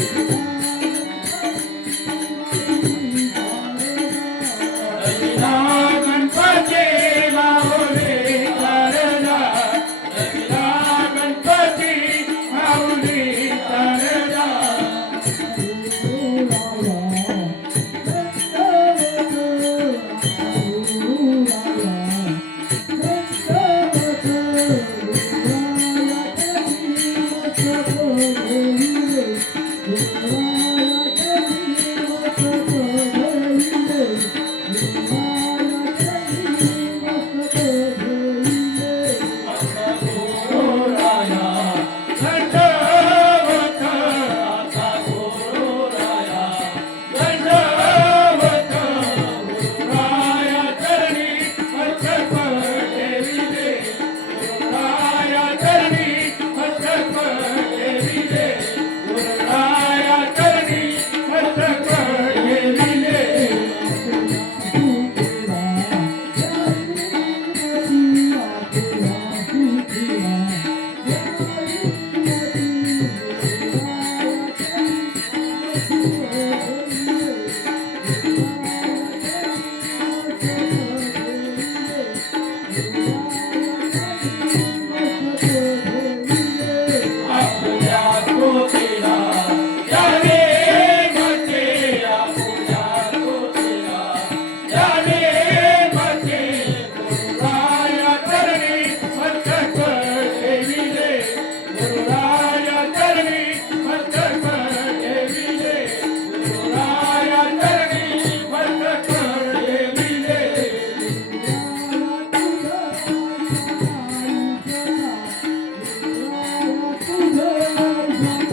Thank you. Thank you. Good.